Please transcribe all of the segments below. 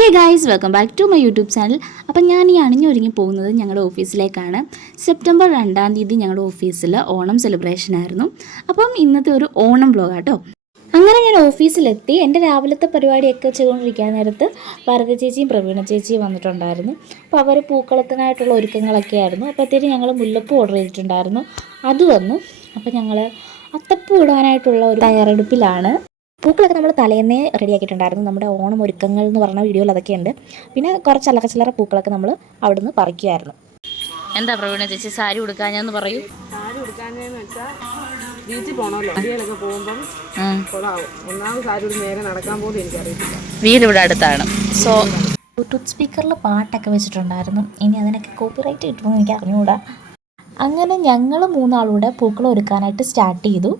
Hey guys, welcome back to my YouTube channel. അപ്പം ഞാൻ ഈ അണിഞ്ഞൊരുങ്ങി പോകുന്നത് ഞങ്ങളുടെ ഓഫീസിലേക്കാണ്. സെപ്റ്റംബർ 2-ാം തീയതി ഞങ്ങളുടെ ഓഫീസിൽ ഓണം സെലിബ്രേഷൻ ആയിരുന്നു. അപ്പം ഇന്നത്തെ ഒരു ഓണം വ്ലോഗാട്ടോ. അങ്ങനെ ഞാൻ ഓഫീസിലെത്തി. എൻ്റെ രാവിലത്തെ പരിപാടിയൊക്കെ ചെയ്തുകൊണ്ടിരിക്കാൻ നേരത്ത് ഭാരത ചേച്ചിയും പ്രവീണ ചേച്ചിയും വന്നിട്ടുണ്ടായിരുന്നു. അപ്പോൾ അവർ പൂക്കളത്തിനായിട്ടുള്ള ഒരുക്കങ്ങളൊക്കെ ആയിരുന്നു. അപ്പോഴത്തേക്കും ഞങ്ങൾ മുല്ലപ്പൂ ഓർഡർ ചെയ്തിട്ടുണ്ടായിരുന്നു. അത് വന്നു. അപ്പോൾ ഞങ്ങൾ അത്തപ്പൂ ഇടാനായിട്ടുള്ള ഒരു തയ്യാറെടുപ്പിലാണ്. പൂക്കളൊക്കെ നമ്മൾ തലേന്നേ റെഡിയാക്കിയിട്ടുണ്ടായിരുന്നു. നമ്മുടെ ഓണം ഒരുക്കങ്ങൾ എന്ന് പറഞ്ഞ വീഡിയോയിൽ അതൊക്കെ ഉണ്ട്. പിന്നെ കുറച്ച് അല്ലറ ചില്ലറ പൂക്കളൊക്കെ നമ്മൾ അവിടുന്ന് പറിക്കുമായിരുന്നു. എന്താ പ്രവീണ ചേച്ചി സാരി ഉടുക്കാഞ്ഞെന്ന് പറയൂ. സാരി ഉടുക്കാഞ്ഞെന്ന് വെച്ചാൽ ബീച്ചിൽ പോകണമല്ലോ. വണ്ടിയിലൊക്കെ പോകുമ്പം കൊള്ളാവും. ഒന്നാമത് സാരി ഒരു നേരെ നടക്കാൻ പോലും എനിക്കറിയത്തില്ല. വീടിവിടെ അടുത്താണ്. സോ ബ്ലൂടൂത്ത് സ്പീക്കറിൽ പാട്ടൊക്കെ വെച്ചിട്ടുണ്ടായിരുന്നു. ഇനി അതിനൊക്കെ കോപ്പിറൈറ്റ് കിട്ടുമെന്ന് എനിക്ക് അറിഞ്ഞുകൂടാ. അങ്ങനെ ഞങ്ങൾ മൂന്നാളൂടെ പൂക്കൾ ഒരുക്കാനായിട്ട് സ്റ്റാർട്ട് ചെയ്തു.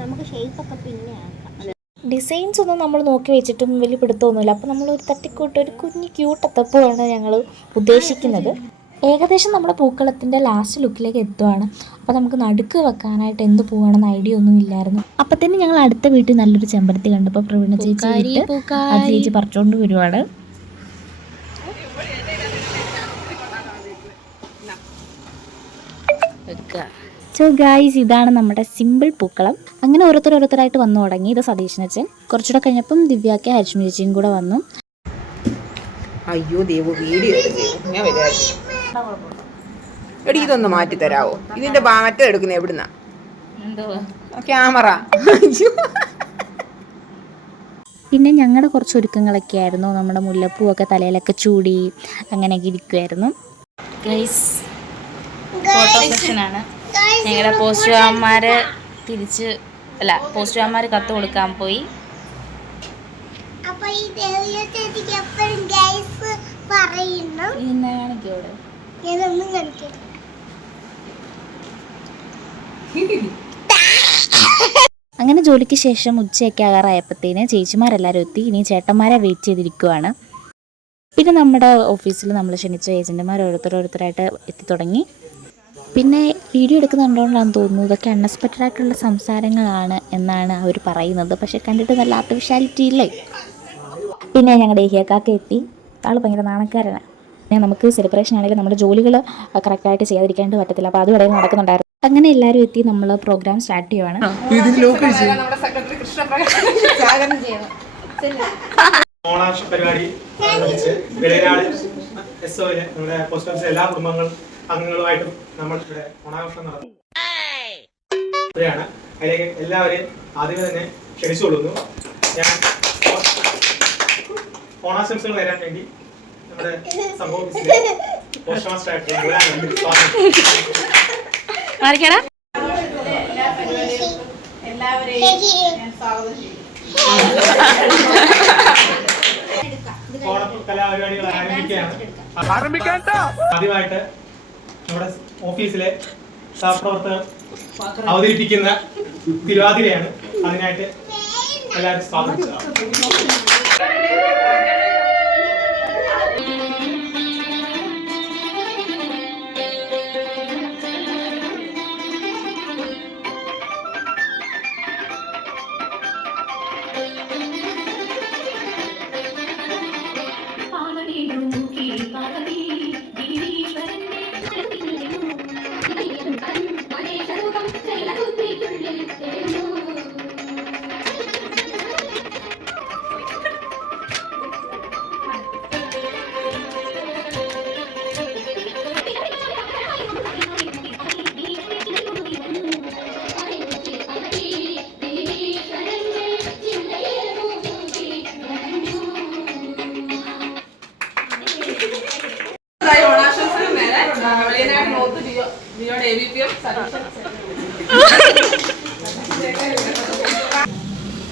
നമുക്ക് ഷേപ്പൊക്കെ പിന്നെ ഡിസൈൻസ് ഒന്നും നമ്മൾ നോക്കി വെച്ചിട്ടും വലിയ പിടുത്തമൊന്നുമില്ല. അപ്പോൾ നമ്മളൊരു തട്ടിക്കൂട്ട് ഒരു കുഞ്ഞ് ക്യൂട്ട് അത്തപ്പൂവാണ് ഞങ്ങൾ ഉദ്ദേശിക്കുന്നത്. ഏകദേശം നമ്മുടെ പൂക്കളത്തിൻ്റെ ലാസ്റ്റ് ലുക്കിലേക്ക് എത്തുവാണ്. അപ്പോൾ നമുക്ക് നടുക്ക് വെക്കാനായിട്ട് എന്ത് പൂവാണെന്ന് ഐഡിയ ഒന്നും ഇല്ലായിരുന്നു. അപ്പം തന്നെ ഞങ്ങൾ അടുത്ത വീട്ടിൽ നല്ലൊരു ചെമ്പരത്തി കണ്ടപ്പോൾ പ്രവീണ ചേച്ചി അത് ചേച്ചി പറിച്ചുകൊണ്ട് വരുവാണ്. സോ ഗായ്സ്, ഇതാണ് നമ്മുടെ സിമ്പിൾ പൂക്കളം. അങ്ങനെ ഓരോരുത്തരായിട്ട് വന്നു തുടങ്ങി. ഇത് സതീശനച്ചൻ. കുറച്ചുകൂടെ കഴിഞ്ഞപ്പം ദിവ്യാക്കെ ഹരിഷ്മി ചേച്ചിയും കൂടെ വന്നു. അയ്യോ ദേവു, വീഡിയോ ഞാൻ എടി ഇതൊന്ന് മാറ്റി തരാവോ? ഇതിന്റെ മറ്റേ എടുക്കുന്ന എവിടുന്നാ ക്യാമറ? പിന്നെ ഞങ്ങളുടെ കുറച്ച് ഒരുക്കങ്ങളൊക്കെ ആയിരുന്നു. നമ്മുടെ മുല്ലപ്പൂവൊക്കെ തലയിലൊക്കെ ചൂടി അങ്ങനെയൊക്കെ ഇരിക്കുമായിരുന്നു. ഗൈസ്, ഫോട്ടോ സെക്ഷനാണ്. ഞങ്ങളുടെ പോസ്റ്റ്മാന്മാര് പോസ്റ്റ്മാന്മാർ കത്ത് കൊടുക്കാൻ പോയി. അങ്ങനെ ജോലിക്ക് ശേഷം ഉച്ചയൊക്കെ ആകാറായപ്പോഴത്തേന് ചേച്ചിമാരെല്ലാവരും എത്തി. ഇനി ചേട്ടന്മാരെ വെയിറ്റ് ചെയ്തിരിക്കുവാണ്. പിന്നെ നമ്മുടെ ഓഫീസിൽ നമ്മൾ ക്ഷണിച്ച ഏജന്റുമാർ ഓരോരുത്തരായിട്ട് എത്തി തുടങ്ങി. പിന്നെ വീഡിയോ എടുക്കുന്നുണ്ടോണ്ടാണെന്ന് തോന്നുന്നു. ഇതൊക്കെ അൺഎക്സ്പെക്റ്റഡ് ആയിട്ടുള്ള സംസാരങ്ങളാണ് എന്നാണ് അവർ പറയുന്നത്. പക്ഷെ കണ്ടിട്ട് നല്ല ആർട്ടിഫിഷ്യാലിറ്റി ഇല്ലേ. പിന്നെ ഞങ്ങളുടെ ഏഹിയക്കാക്ക എത്തി. ആൾ ഭയങ്കര നാണക്കാരനാണ്. പിന്നെ നമുക്ക് സെലിബ്രേഷൻ ആണെങ്കിലും നമ്മുടെ ജോലികൾ കറക്റ്റായിട്ട് ചെയ്യാതിരിക്കാണ്ട് പറ്റത്തില്ല. അപ്പോൾ അതും ഇടയിൽ നടക്കുന്നുണ്ടായിരുന്നു. അങ്ങനെ എല്ലാവരും എത്തി. നമ്മൾ പ്രോഗ്രാം സ്റ്റാർട്ട് ചെയ്യുവാണ്. ഓണാഘോഷ പരിപാടി വെളിനാട് എസ്ഒയിലെ നമ്മുടെ പോസ്റ്റ് ഓഫീസിലെ എല്ലാ അംഗങ്ങളുമായിട്ടും നമ്മൾ ഇവിടെ ഓണാഘോഷം നടത്തുകയാണ്. അതിലേക്ക് എല്ലാവരെയും ആദ്യമേ തന്നെ ക്ഷണിച്ചുകൊള്ളുന്നു. ഞാൻ ഓണാശംസകൾ തരാൻ വേണ്ടി നമ്മുടെ സംഭവ ഓഫീസിലെ പോസ്റ്റ് മാസ്റ്റർ കലാപരിപാടികൾ ആരംഭിക്കുകയാണ്. ആദ്യമായിട്ട് നമ്മുടെ ഓഫീസിലെ സഹപ്രവർത്തകർ അവതരിപ്പിക്കുന്ന തിരുവാതിരയാണ്. അതിനായിട്ട് എല്ലാവരും സ്വാഗതം.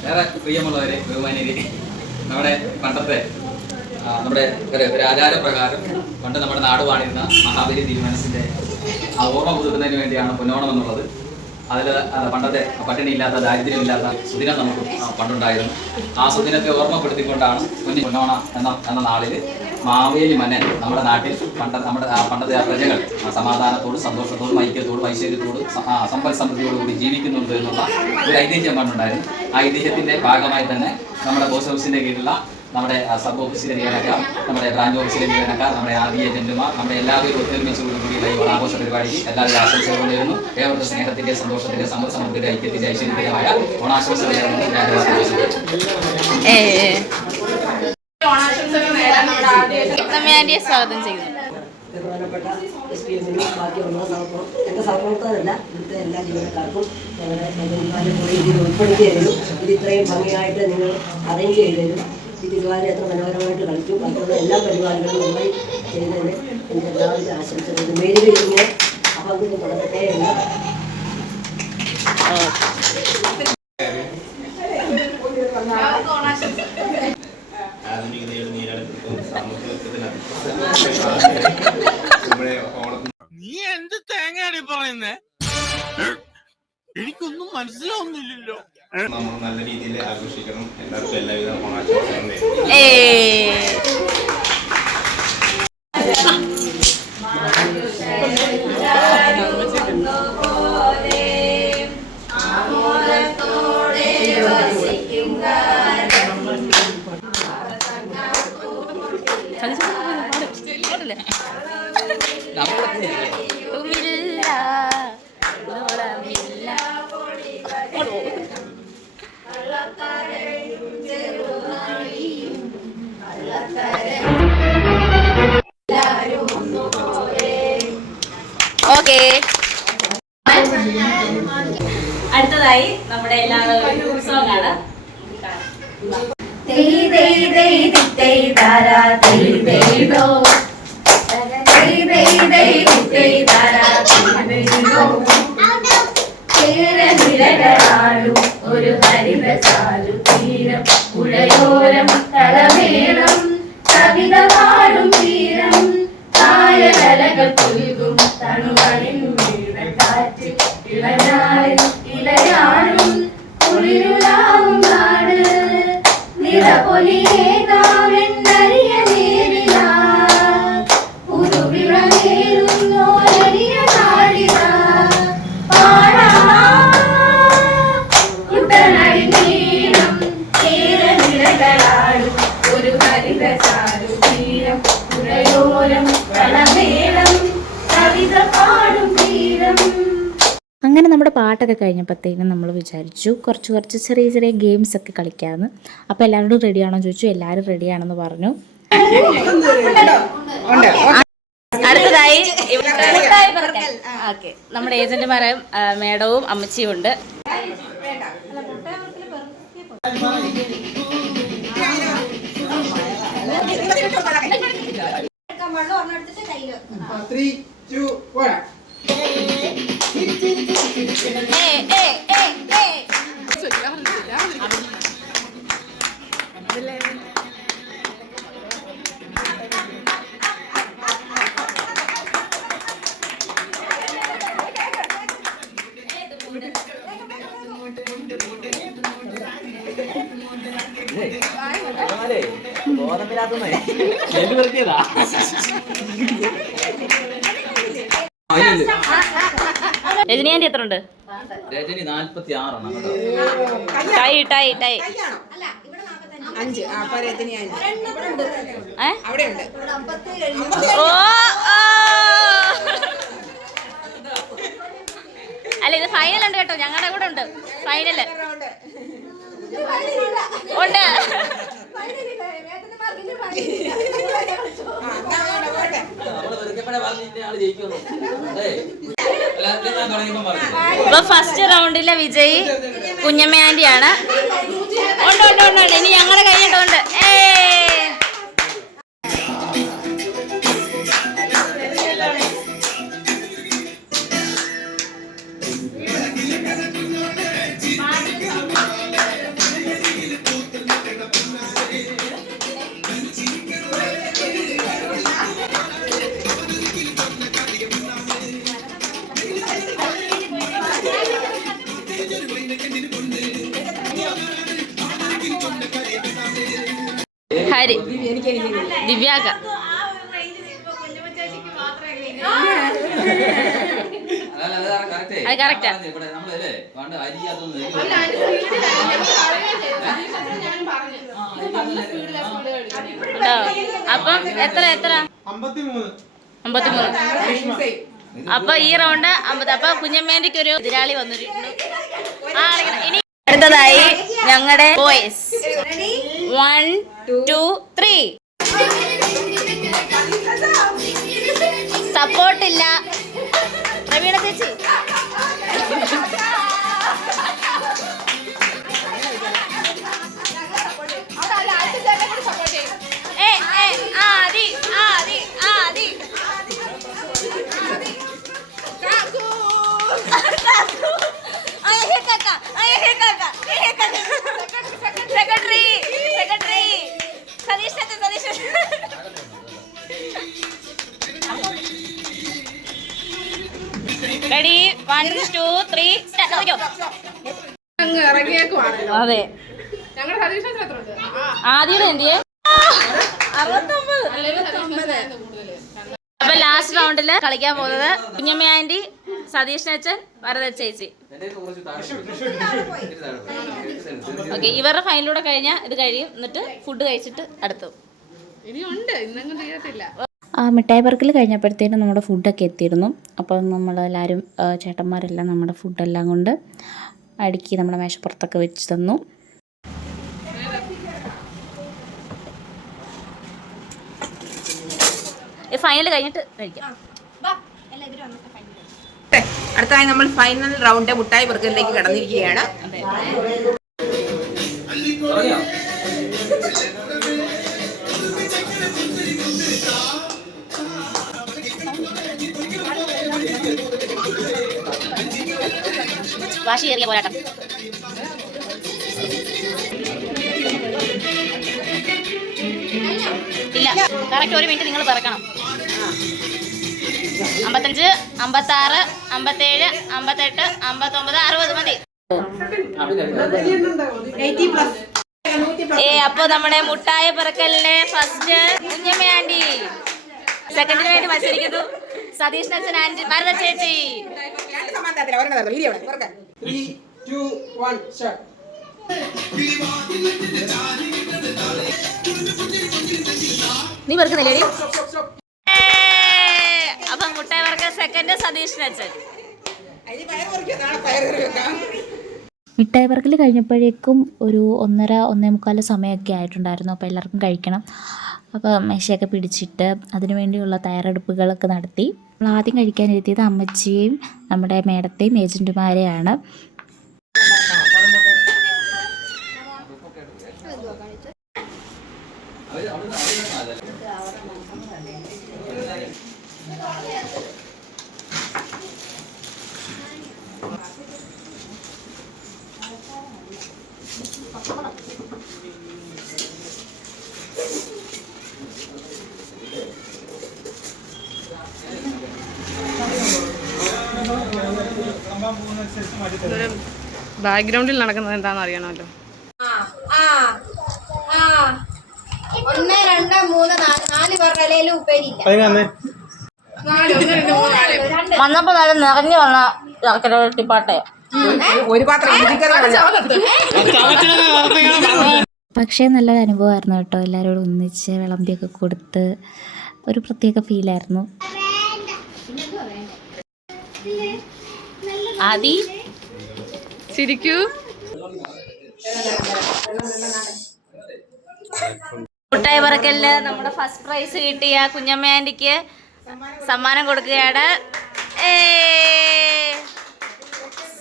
ഏറെ പ്രിയമുള്ളവരെ, ബഹുമാന്യരെ, നമ്മുടെ പണ്ടത്തെ നമ്മുടെ ഒരു ആചാരപ്രകാരം പണ്ട് നമ്മുടെ നാട് വാണിരുന്ന മഹാബലി തിരുമനസിന്റെ ഓർമ്മ പുതുക്കുന്നതിന് വേണ്ടിയാണ് പൊന്നോണം എന്നുള്ളത്. അതിൽ പണ്ടത്തെ പട്ടിണിയില്ലാത്ത ദാരിദ്ര്യമില്ലാത്ത സുദിനം നമുക്ക് പണ്ടുണ്ടായിരുന്നു. ആ സുദിനത്തെ ഓർമ്മപ്പെടുത്തിക്കൊണ്ടാണ് പൊന്നോണ എന്ന നാളിൽ മാവേലി മന്നൻ നമ്മുടെ നാട്ടിൽ പണ്ടത്തെ ആ പ്രജകൾ സമാധാനത്തോടും സന്തോഷത്തോടും ഐക്യത്തോടും ഐശ്വര്യത്തോടും സമ്പൽ സമൃദ്ധിയോടുകൂടി ജീവിക്കുന്നുണ്ട് എന്നുള്ള ഒരു ഐതിഹ്യം പണ്ടുണ്ടായിരുന്നു. ആ ഐതിഹ്യത്തിന്റെ ഭാഗമായി തന്നെ നമ്മുടെ പോസ്റ്റ് ഓഫീസിന്റെ കീഴിലുള്ള നമ്മുടെ സബ് ഓഫീസിലെ ജീവനക്കാർ, നമ്മുടെ ബ്രാഞ്ച് ഓഫീസിലെ ജീവനക്കാർ, നമ്മുടെ ആദ്യ ഏജന്റുമാർ, നമ്മുടെ എല്ലാവരും ഒത്തൊരുമിച്ചുകൂടിയുള്ള ഈ ഓണാഘോഷ പരിപാടിക്ക് എല്ലാവരും ആശംസകൾ നേരുന്നു. ഏവർക്കും സ്നേഹത്തിന്റെ, സന്തോഷത്തിന്റെ, സമ്പൽ സമൃദ്ധിയുടെ, ഐക്യത്തിന്റെ, ഐശ്വര്യത്തിൻ്റെതായ ഓണാശംസകൾ നേരുന്നു. സ്വാഗതം ചെയ്യുന്നു. ബഹുമാനപ്പെട്ട SPM-നും ബാക്കിയുള്ള എൻ്റെ സഹപ്രവർത്തകരല്ല, ഇവിടുത്തെ എല്ലാ ജീവനക്കാർക്കും ഞങ്ങളുടെ ഇതിൽ ഉൾപ്പെടുത്തിയതിനും ഇത് ഇത്രയും ഭംഗിയായിട്ട് നിങ്ങൾ അറേഞ്ച് ചെയ്തതിനും ഈ തിരുവാതിര എത്ര മനോഹരമായിട്ട് കളിച്ചു ബാക്കിയുള്ള എല്ലാ പരിപാടികളും നന്നായി ചെയ്യുന്നതിന് എൻ്റെ എല്ലാവരും ആശംസകൾ. മേലിൽ ഇങ്ങനെ പങ്കു തുടങ്ങട്ടെ എന്ന്. ആധുനികതയുടെ നീരാളിത്തവും സാമൂഹ്യത്തിനും നീ എന്ത് തേങ്ങയാണ് പറയുന്നേ? എനിക്കൊന്നും മനസ്സിലാവുന്നില്ലല്ലോ. നമ്മൾ നല്ല രീതിയിൽ ആഘോഷിക്കണം. എല്ലാവർക്കും എല്ലാവിധ ഓണാശംസകളും നേരുന്നു. ഓക്കെ, അടുത്തതായി നമ്മുടെ എല്ലാവരും സോങ് ആണ്. ഒരു ഹരിതസാലു തീരം പുഴയോരം തളമേളം കവിത പാടും തീരം കായലകൾ പുൽകും തണുവണിൻ കാറ്റ് ഇളനാളിൽ ഇലയാടും കുളിരുലാവും നാട് നിറപൊലിയേ നാവെന്നറിയ നേരില പുതുവിള നേരുന്നോരറിയ നാടിക പാടാ കുട്ടനടി നീളം കേരനിരകളാടും ഒരു ഹരിതചാരു തീരം പുഴയോരം കളമേളം കവിത പാടും തീരം. അങ്ങനെ നമ്മുടെ പാട്ടൊക്കെ കഴിഞ്ഞപ്പോഴത്തേനും നമ്മൾ വിചാരിച്ചു കുറച്ച് ചെറിയ ചെറിയ ഗെയിംസ് ഒക്കെ കളിക്കാമെന്ന്. അപ്പോൾ എല്ലാവരോടും റെഡിയാണോ ചോദിച്ചു. എല്ലാവരും റെഡിയാണെന്ന് പറഞ്ഞു. അടുത്തതായി ഓക്കെ, നമ്മുടെ ഏജന്റുമാരും മേഡവും അമ്മച്ചിയും ഉണ്ട്. രജനി ആന്റി എത്ര ഉണ്ട്? രജനി 46 ടൈ ടൈ ടൈ അല്ല, ഇത് ഫൈനൽ ഉണ്ട് കേട്ടോ, ഞങ്ങളുടെ കൂടെ ഉണ്ട് ഫൈനല് ഉണ്ട്. ഇപ്പൊ ഫസ്റ്റ് റൗണ്ടിലെ വിജയി കുഞ്ഞമ്മ ആന്റിയാണ്. ഉണ്ട് ഉണ്ട് ഉണ്ട് ഉണ്ട്, ഇനി ഞങ്ങളുടെ കയ്യിട്ടുണ്ട്. ഹരി, ദിവ്യാക. അത് കറക്റ്റാ. ഇവിടെ നമ്മളല്ലേ പണ്ട് അരിയാത്തൊന്നും അപ്പം എത്ര 53. അപ്പൊ ഈ റൗണ്ട് 50. അപ്പൊ കുഞ്ഞമ്മേന്റെക്ക് ഒരു എതിരാളി വന്നിട്ടുണ്ട്. ഇനി അടുത്തതായി ഞങ്ങളുടെ ബോയ്സ് 1 2 3. സപ്പോർട്ടില്ല പ്രവീണ ചേച്ചി. Secretary Satheesh ready 1 2 3 start. അങ്ങ് ഇറങ്ങിയേക്കുവാണല്ലോ. അതെ ഞങ്ങളുടെ സതീശൻ എത്ര ഉണ്ട്? ആദ്യം എന്തിയെ 69. അല്ലെങ്കിൽ സതീശൻ കൂടുതല്. അപ്പൊ ലാസ്റ്റ് റൗണ്ടില് കളിക്കാൻ പോകുന്നത് കുഞ്ഞമ്മ ആന്റി, സതീഷ് അച്ഛൻ, വരദ ചേച്ചി. ഓക്കെ, ഇവരുടെ ഫൈനലൂടെ കഴിഞ്ഞാൽ ഇത് കഴിയും. എന്നിട്ട് ഫുഡ് കഴിച്ചിട്ട് അടുത്തു. ഇനിയുണ്ട്, ഇന്നൊന്നും തീരത്തില്ല. മിഠായി പറക്കൽ കഴിഞ്ഞപ്പോഴത്തേനും നമ്മുടെ ഫുഡൊക്കെ എത്തിയിരുന്നു. അപ്പം നമ്മളെല്ലാവരും ചേട്ടന്മാരെല്ലാം നമ്മുടെ ഫുഡെല്ലാം കൊണ്ട് അടുക്കി നമ്മുടെ മേശപ്പുറത്തൊക്കെ വെച്ച് തന്നു. ഫൈനൽ കഴിഞ്ഞിട്ട് കഴിക്കാം. അടുത്തായി നമ്മൾ ഫൈനൽ റൗണ്ട് മുട്ടായി ബർഗറിലേക്ക് കടന്നിരിക്കുകയാണ്. വാശിയേറിയ പോരാട്ടം. ഇല്ല, കറക്റ്റ് 1 മിനിറ്റ് നിങ്ങൾ പറക്കണം. 55 56 57 58 59 60 മതി. അപ്പൊ നമ്മുടെ മുട്ടായി പറക്കലിനെ ഫസ്റ്റ് കുഞ്ഞമ്മ ആന്റി, സെക്കൻഡിന് വേണ്ടി മത്സരിക്കുന്നു സതീഷ് അച്ഛൻ ആന്റി, വരദ ചേച്ചി. നീ വെറുക്കുന്നില്ലേ? അപ്പൊ മുട്ടായി വറക്ക സെക്കൻഡ് സതീഷ് അച്ഛൻ. മിഠായി പറക്കൽ കഴിഞ്ഞപ്പോഴേക്കും ഒരു 1:30 1:45 സമയമൊക്കെ ആയിട്ടുണ്ടായിരുന്നു. അപ്പോൾ എല്ലാവർക്കും കഴിക്കണം. അപ്പോൾ മേശയൊക്കെ പിടിച്ചിട്ട് അതിനു വേണ്ടിയുള്ള തയ്യാറെടുപ്പുകളൊക്കെ നടത്തി. നമ്മൾ ആദ്യം കഴിക്കാനിരുത്തിയത് അമ്മച്ചിയെയും നമ്മുടെ മേഡത്തെയും ഏജൻറ്റുമാരെയാണ്. ബാക്ക്ഗ്രൗണ്ടിൽ നടക്കുന്നത് എന്താണെന്ന് അറിയണമല്ലോ. 1 2 3 4 പേരുടെ ഇലയിൽ ഉപ്പേരിയില്ല. വന്നപ്പോ നല്ല നിറഞ്ഞു വന്ന ചക്കരട്ടിപ്പാട്ടയോ ഒരു പാത്രം. പക്ഷേ നല്ലൊരു അനുഭവമായിരുന്നു കേട്ടോ. എല്ലാവരോടും ഒന്നിച്ച് വിളമ്പിയൊക്കെ കൊടുത്ത് ഒരു പ്രത്യേക ഫീലായിരുന്നു. ആദി ചിരിക്കൂ. മുട്ടായി പറക്കലില് നമ്മുടെ ഫസ്റ്റ് പ്രൈസ് കിട്ടിയ കുഞ്ഞമ്മ ആന്റിക്ക് സമ്മാനം കൊടുക്കുകയാണ്.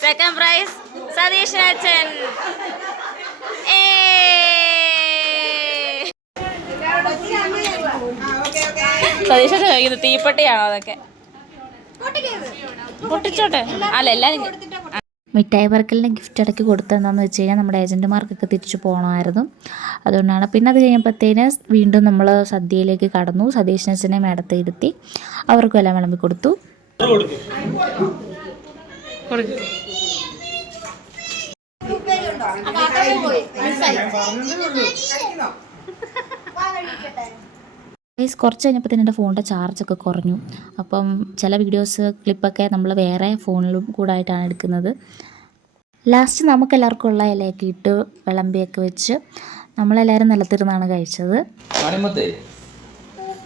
സെക്കൻഡ് പ്രൈസ് സതീഷ് അച്ഛൻ. സതീഷ് അച്ഛൻ കഴിക്കുന്നത് തീപ്പെട്ടിയാണോ? അതൊക്കെ പൊട്ടിച്ചോട്ടെ. അല്ല, എല്ലാവരും മിഠായി പറക്കലിന് ഗിഫ്റ്റ് ഇടയ്ക്ക് കൊടുത്തതെന്താണെന്ന് വെച്ച് കഴിഞ്ഞാൽ നമ്മുടെ ഏജൻറ്റുമാർക്കൊക്കെ തിരിച്ചു പോകണമായിരുന്നു. അതുകൊണ്ടാണ്. പിന്നെ അത് കഴിഞ്ഞപ്പോഴത്തേന് വീണ്ടും നമ്മൾ സദ്യയിലേക്ക് കടന്നു. സതീഷിനെ മേടത്തെ ഇരുത്തി അവർക്കും എല്ലാം വിളമ്പി കൊടുത്തു. ഗൈസ് കുറച്ച് കഴിഞ്ഞപ്പോൾ തന്നെ എൻ്റെ ഫോണിൻ്റെ ചാർജൊക്കെ കുറഞ്ഞു. അപ്പം ചില വീഡിയോസ് ക്ലിപ്പൊക്കെ നമ്മൾ വേറെ ഫോണിലും കൂടെ ആയിട്ടാണ് എടുക്കുന്നത്. ലാസ്റ്റ് നമുക്കെല്ലാവർക്കും ഉള്ള ഇലയൊക്കെ ഇട്ട് വിളമ്പിയൊക്കെ വെച്ച് നമ്മളെല്ലാവരും നിലത്തിരുന്നാണ് കഴിച്ചത്.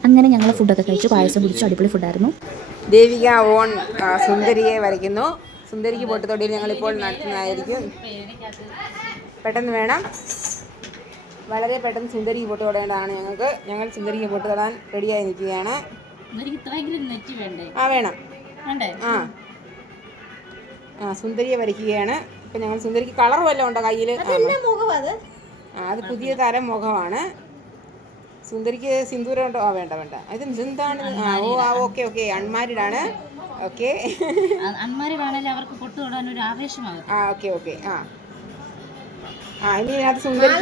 അങ്ങനെ ഞങ്ങൾ ഫുഡൊക്കെ കഴിച്ചു, പായസം കുടിച്ചു, അടിപൊളി ഫുഡായിരുന്നു. ദേവിക ഓൺ സുന്ദരിയെ വരയ്ക്കുന്നു. സുന്ദരിക്ക് പൊട്ടുതൊടിയിൽ ഞങ്ങളിപ്പോൾ നടത്തുന്നതായിരിക്കും. പെട്ടെന്ന് വേണം, വളരെ പെട്ടെന്ന് സുന്ദരിക്ക് പൊട്ട് തൊടേണ്ടതാണ് ഞങ്ങൾക്ക്. ഞങ്ങൾ സുന്ദരിക്ക് പൊട്ട് തൊടാൻ റെഡിയായി നിൽക്കുകയാണ്. വേണം. സുന്ദരിയെ വരയ്ക്കുകയാണ്. ഇപ്പം ഞങ്ങൾ സുന്ദരിക്ക് കളർ വല്ലതും ഉണ്ടോ കയ്യിൽ? അത് പുതിയ തരം മുഖമാണ്. സുന്ദരിക്ക് സിന്ദൂരം ഉണ്ടോ? വേണ്ട. ഇത് എന്താണ്? ഓക്കെ അൺമാരിഡ് ആണ്. Okay okay. ഇനി ഇതിനകത്ത് സുന്ദരി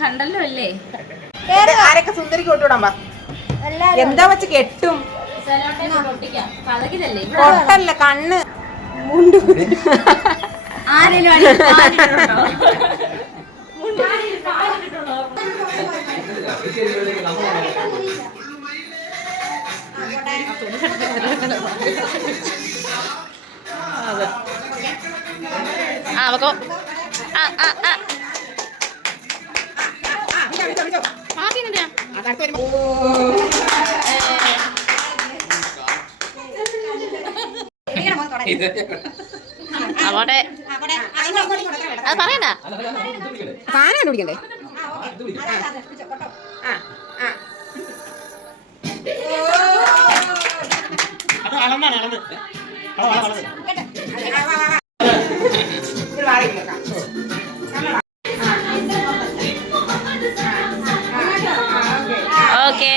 കണ്ടല്ലോ അല്ലേ? ആരൊക്കെ സുന്ദരിക്ക് കൊട്ടുവിടാൻ പാ? എന്താ വെച്ച് കെട്ടും? കൊട്ടല്ല, കണ്ണ് മുണ്ടു. സാധനം കണ്ടുപിടിക്കണ്ടേ? ഓക്കെ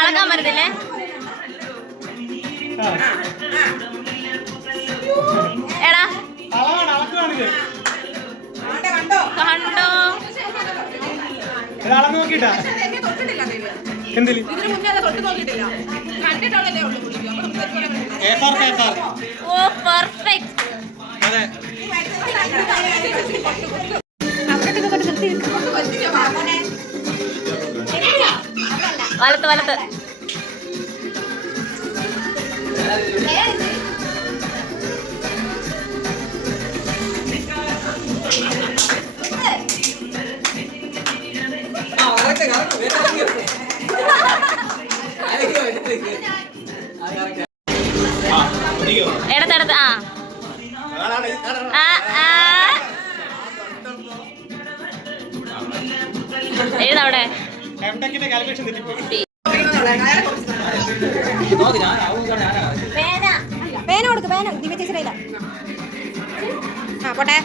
അളക്കാൻ പറ്റത്തില്ലേ? എടാ കണ്ടോ? നോക്കിട്ടാ ഓ പെർഫെക്റ്റ്. വലത്ത് ഇടത്തടുത്ത് എഴുതവിടെ പേന കൊടുക്ക്, പേന ദിവ്യ ചേച്ചിയില്ല. പോട്ടെ.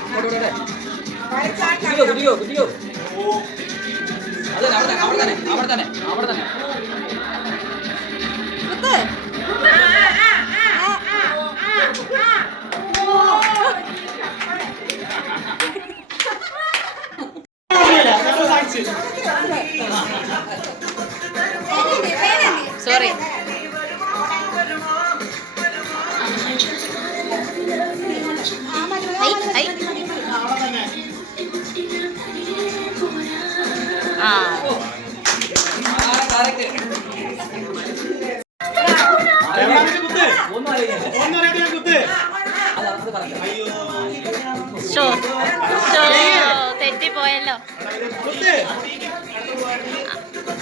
സോറി.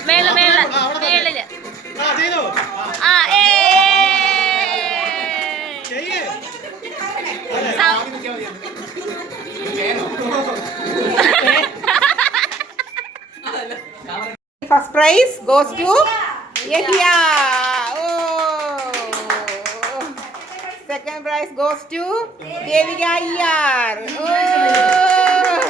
മേളില് ആ First prize goes to Yahya. Oh. Second prize goes to Devika Iyar. Oh.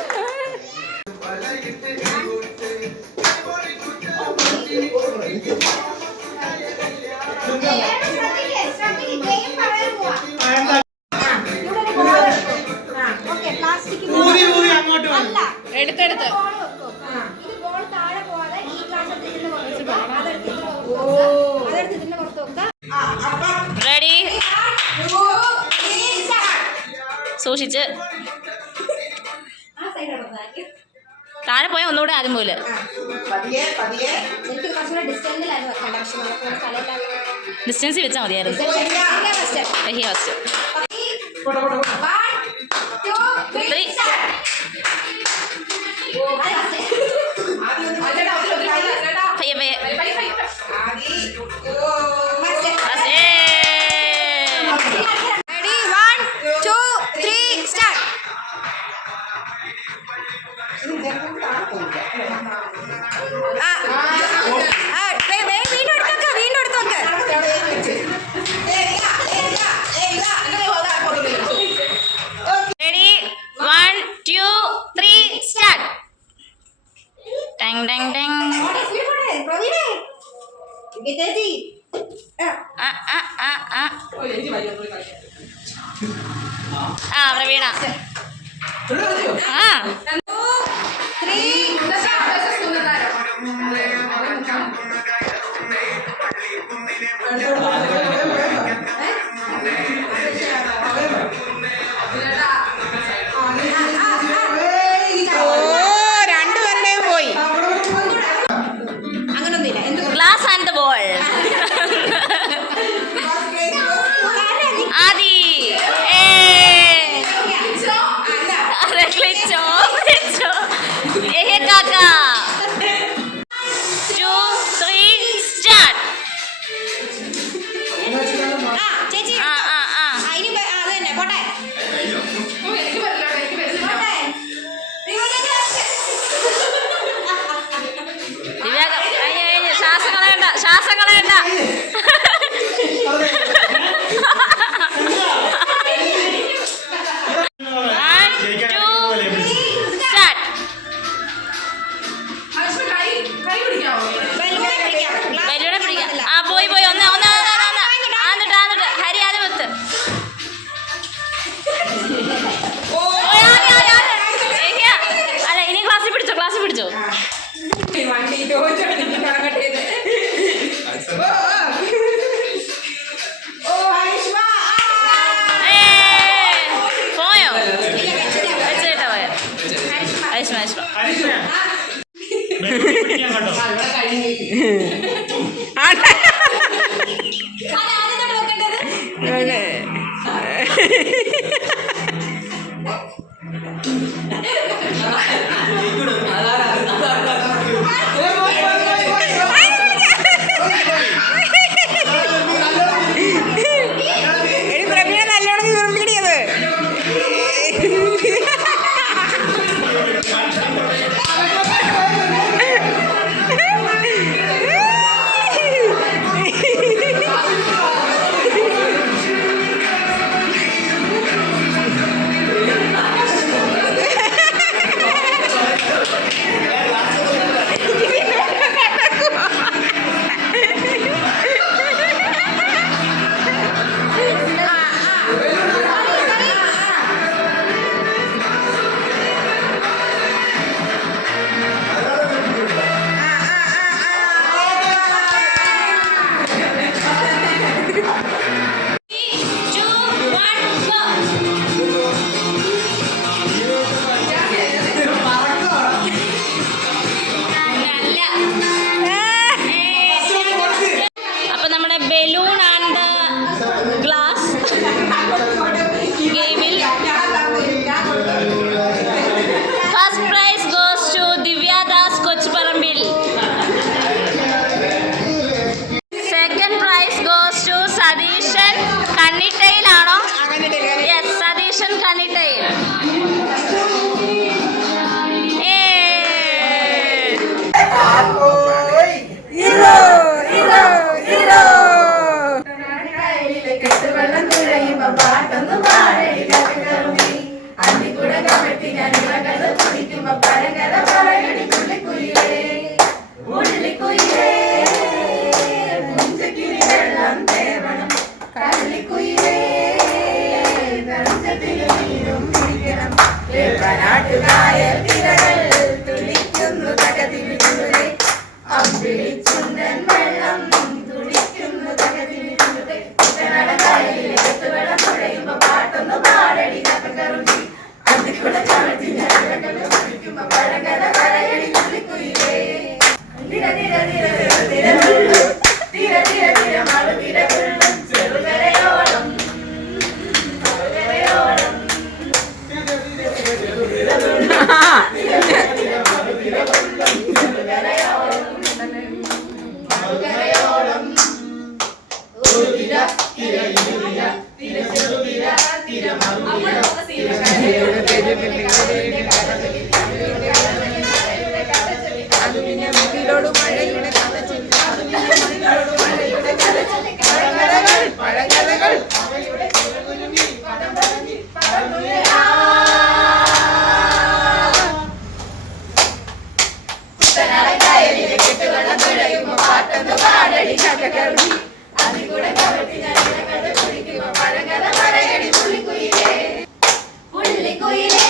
എടുത്തെടുത്ത് ഇത് ബോൾ താഴെ പോവാതെ ഈ ക്ലാസ് ഇതിന്റെ പുറത്ത് പോകണം. അതെടുത്ത് ഇതിന്റെ പുറത്ത് വെക്കുക. റെഡി സൂക്ഷിച്ച് ആ സൈഡ് എടുക്കുക. താഴെ പോയാൽ ഒന്നുകൂടെ ആദ്യം പോലെ എനിക്ക് കുറച്ചുകൂടെ ഡിസ്റ്റൻസിലായിരുന്നു വെക്കേണ്ട, പക്ഷെ നമുക്ക് സ്ഥലമില്ലാതെ ഡിസ്റ്റൻസിൽ വെച്ചാൽ മതിയായിരുന്നു. ഹി ഫസ്റ്റ് 1 2 3 പയ്യെ പയ്യെ Ready? 1 2 3 start. വീണ്ടും എടുത്ത് വെക്ക്. Ready 1 2 3 start. ടെങ് ടെങ് ടെങ് പ്രവീണ ആ 2 പോയി. ഗ്ലാസ് ആൻഡ് ദ ബോൾ ആദി കാക്ക 2 3 സ്റ്റാർട്ട്. ചേച്ചി ആ ആ ആ ചക്കക്കറി അതികൂടെ കവട്ടി ഞങ്ങളെ കുടിക്കുമ്പോ പഴങ്കഥ പറയടി പുള്ളിക്കുയിലേ പുള്ളിക്കുയിലേ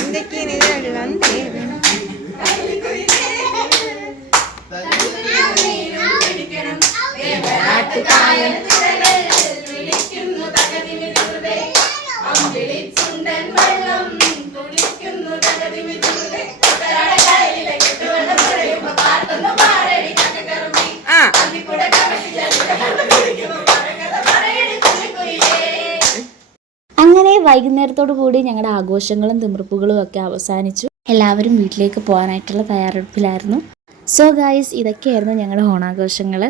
എന്തൊക്കെയാണ് വെള്ളം തേവണം വേവനാട്ടുകായൽ തിരകൾ വിളിക്കുന്നു തകതിമി ചുരുതേ അമ്പിളിച്ചുണ്ടൻ വെള്ളം തുളിക്കുന്നു തകതിമി ചുരുതേ കടലിലെ കെട്ടുവെള്ളം പറയുമ്പോ പാട്ടൊന്ന് പാടടി ചക്കക്കറുമ്പി ആ അതികൂടെ കവട്ടി ഞങ്ങളെ കുടിക്കുമ്പോ പഴങ്കഥ പറയടി പുള്ളിക്കുയിലേ. അങ്ങനെ വൈകുന്നേരത്തോടു കൂടി ഞങ്ങളുടെ ആഘോഷങ്ങളും തിമിർപ്പുകളും ഒക്കെ അവസാനിച്ചു. എല്ലാവരും വീട്ടിലേക്ക് പോകാനായിട്ടുള്ള തയ്യാറെടുപ്പിലായിരുന്നു. സോ ഗായ്സ്, ഇതൊക്കെയായിരുന്നു ഞങ്ങളുടെ ഓണാഘോഷങ്ങൾ.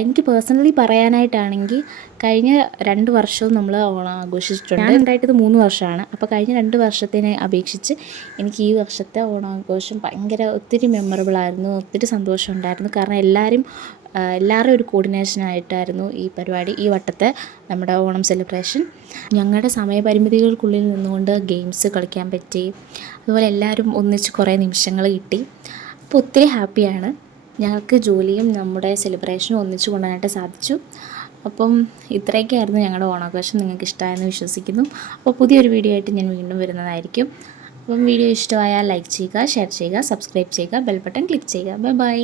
എനിക്ക് പേഴ്സണലി പറയാനായിട്ടാണെങ്കിൽ കഴിഞ്ഞ 2 വർഷവും നമ്മൾ ഓണം ആഘോഷിച്ചിട്ടുണ്ട്. ഞാൻ ഉണ്ടായിട്ടത് 3 വർഷമാണ്. അപ്പോൾ കഴിഞ്ഞ 2 വർഷത്തിനെ അപേക്ഷിച്ച് എനിക്ക് ഈ വർഷത്തെ ഓണാഘോഷം ഭയങ്കര ഒത്തിരി മെമ്മറബിളായിരുന്നു. ഒത്തിരി സന്തോഷമുണ്ടായിരുന്നു. കാരണം എല്ലാവരും ഒരു കോർഡിനേഷനായിട്ടായിരുന്നു ഈ പരിപാടി, ഈ വട്ടത്തെ നമ്മുടെ ഓണം സെലിബ്രേഷൻ. ഞങ്ങളുടെ സമയപരിമിതികൾക്കുള്ളിൽ നിന്നുകൊണ്ട് ഗെയിംസ് കളിക്കാൻ പറ്റി. അതുപോലെ എല്ലാവരും ഒന്നിച്ച് കുറേ നിമിഷങ്ങൾ കിട്ടി. അപ്പോൾ ഒത്തിരി ഹാപ്പിയാണ്. ഞങ്ങൾക്ക് ജോലിയും നമ്മുടെ സെലിബ്രേഷനും ഒന്നിച്ച് കൊണ്ടുവരാനായിട്ട് സാധിച്ചു. അപ്പം ഇത്രയൊക്കെയായിരുന്നു ഞങ്ങളുടെ ഓണാഘോഷം. നിങ്ങൾക്ക് ഇഷ്ടമായെന്ന് വിശ്വസിക്കുന്നു. അപ്പോൾ പുതിയൊരു വീഡിയോ ആയിട്ട് ഞാൻ വീണ്ടും വരുന്നതായിരിക്കും. അപ്പം വീഡിയോ ഇഷ്ടമായാൽ ലൈക്ക് ചെയ്യുക, ഷെയർ ചെയ്യുക, സബ്സ്ക്രൈബ് ചെയ്യുക, ബെൽ ബട്ടൺ ക്ലിക്ക് ചെയ്യുക. Bye bye.